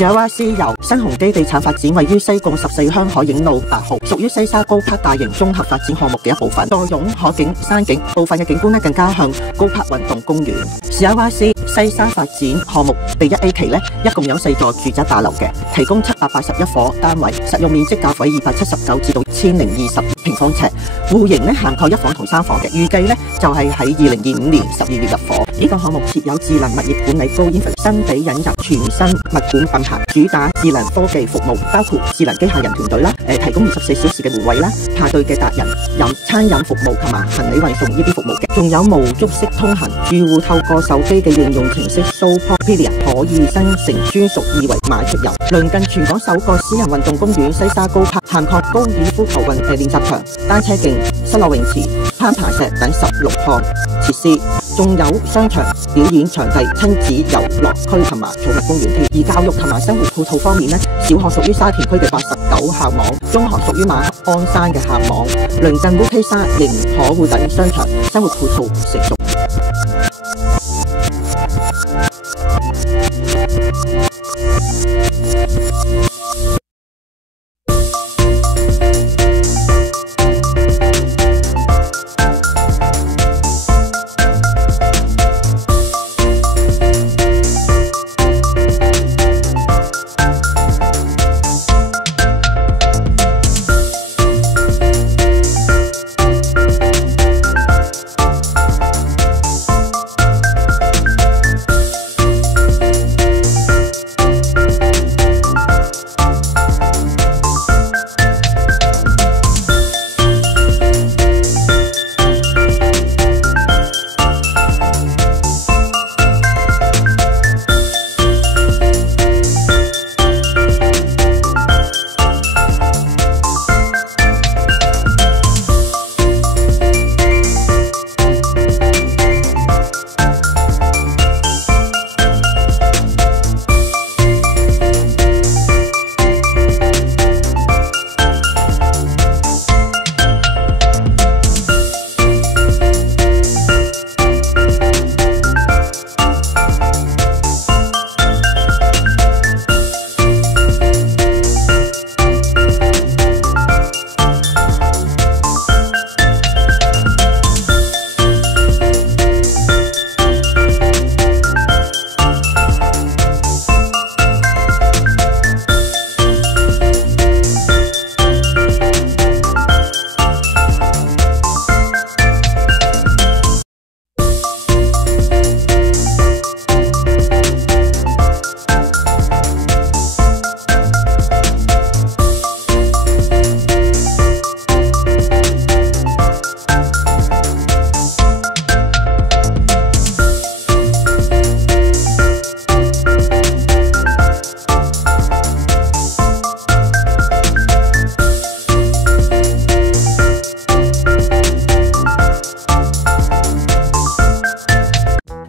史亞華斯由新鴻基地產發展位於西貢14鄉海影路8號，屬於西沙高柏大型綜合發展項目嘅一部分，坐擁海景、山景，部分嘅景觀更加向高柏運動公園。史亞華斯西沙發展項目第1A 期一共有4座住宅大樓嘅，提供781伙單位，實用面積較為279至到1020平方尺，戶型涵蓋1房同3房嘅，預計就係喺2025年12月入伙。呢個項目設有智能物業管理高 Infra， 新地引入全新物管品牌，主打智能科技服務，包括智能機械人團隊啦，提供24小時嘅護衛啦、派對嘅達人、餐飲服務同埋行李運送呢啲服務嘅，仲有無觸式通行，住戶透過手機嘅應用程式 SoPopedia 可以生成專屬二維碼出遊。鄰近全港首個私人運動公園西沙高柏，涵蓋高爾夫球練習場、單車徑、室內泳池、攀爬石等16項設施，仲有商場、表演場地、親子遊樂區同埋寵物公園添。而教育同埋生活配套方面小學屬於沙田區嘅89校網，中學屬於馬鞍山嘅校網，鄰近烏溪沙、盈可匯等商場，生活配套成熟。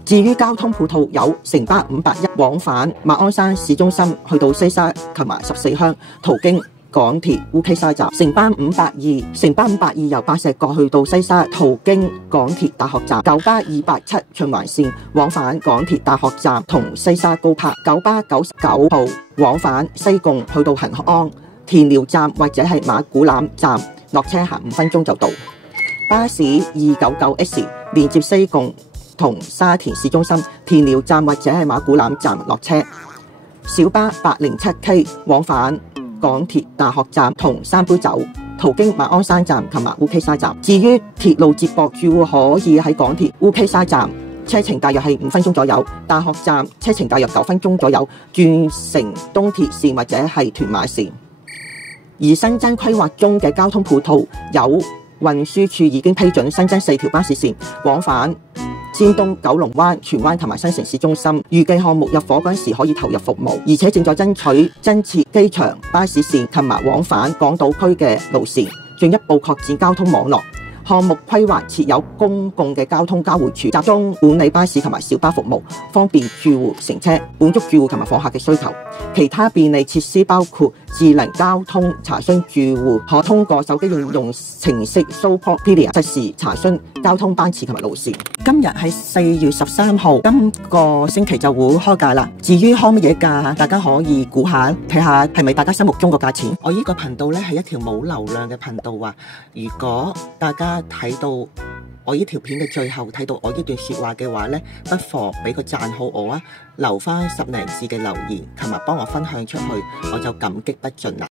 至於交通配套有城巴581往返馬鞍山市中心去到西沙同埋14鄉，途經港鐵烏溪沙站；城巴582由白石角去到西沙，途經港鐵大學站；九巴287循環線往返港鐵大學站同西沙高柏；九巴99號往返西貢去到恒安、田寮站或者係馬古欖站，落車行5分鐘就到；巴士299S 連接西貢同沙田市中心、田寮站或者係馬古欖站落車；小巴807K 往返港鐵大學站同三杯酒，途經馬鞍山站同埋烏溪沙站。至於鐵路接駁，住戶可以喺港鐵烏溪沙站車程大約係5分鐘左右，大學站車程大約9分鐘左右，轉乘東鐵線或者係屯馬線。而新增規劃中嘅交通配套有運輸署已經批准新增4條巴士線往返尖東、九龍灣、荃灣同埋新城市中心，預計項目入伙嗰陣時可以投入服務，而且正在爭取增設機場巴士線同埋往返港島區嘅路線，進一步擴展交通網絡。項目規劃設有公共嘅交通交匯處，集中管理巴士同埋小巴服務，方便住戶乘車，滿足住戶同埋訪客嘅需求。其他便利設施包括智能交通查詢，住戶可通過手機應用程式 SoPopedia 實時查詢交通班次同埋路線。今日係4月13號，今個星期就會開價啦。至於開乜嘢價，大家可以估下，睇下係咪大家心目中個價錢。我呢個頻道咧係一條冇流量嘅頻道啊。如果大家睇到我呢條片嘅最後，睇到我呢段說話嘅話咧，不妨俾個讚好我啊，留翻10零字嘅留言，同埋幫我分享出去，我就感激不盡啦。